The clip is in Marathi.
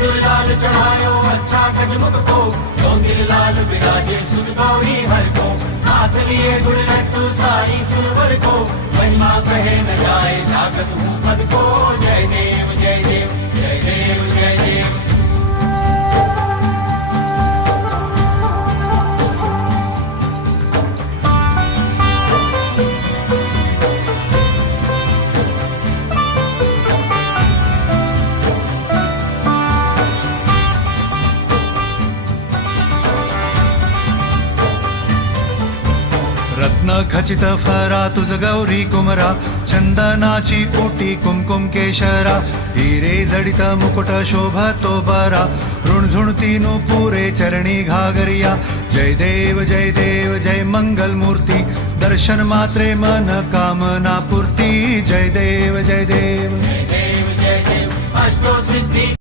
सिंदूर लाल चढ़ायो अच्छा गजमुख को, चौंदिल लाल बिराजे सुध गौरी हर को, हाथ लिए गुड़ लड्डू सारी सुरवर को, महिमा कहे न जाए जागत हूँ पद को। जय देव जय देव जय देव जय देव। रत्न खचित फरा तुझ गौरी कुमरा, चंदनाची ओटी कुमकुम केशरा, हिरे जडित मुकुट शोभतो बरा, ऋणझुणती पुरे चरणी घागरिया। जय देव जय मंगल मूर्ती, दर्शन मात्रे मन कामना पूर्ती। जय देव जय देव जय देव जय देव अष्टो सिद्धि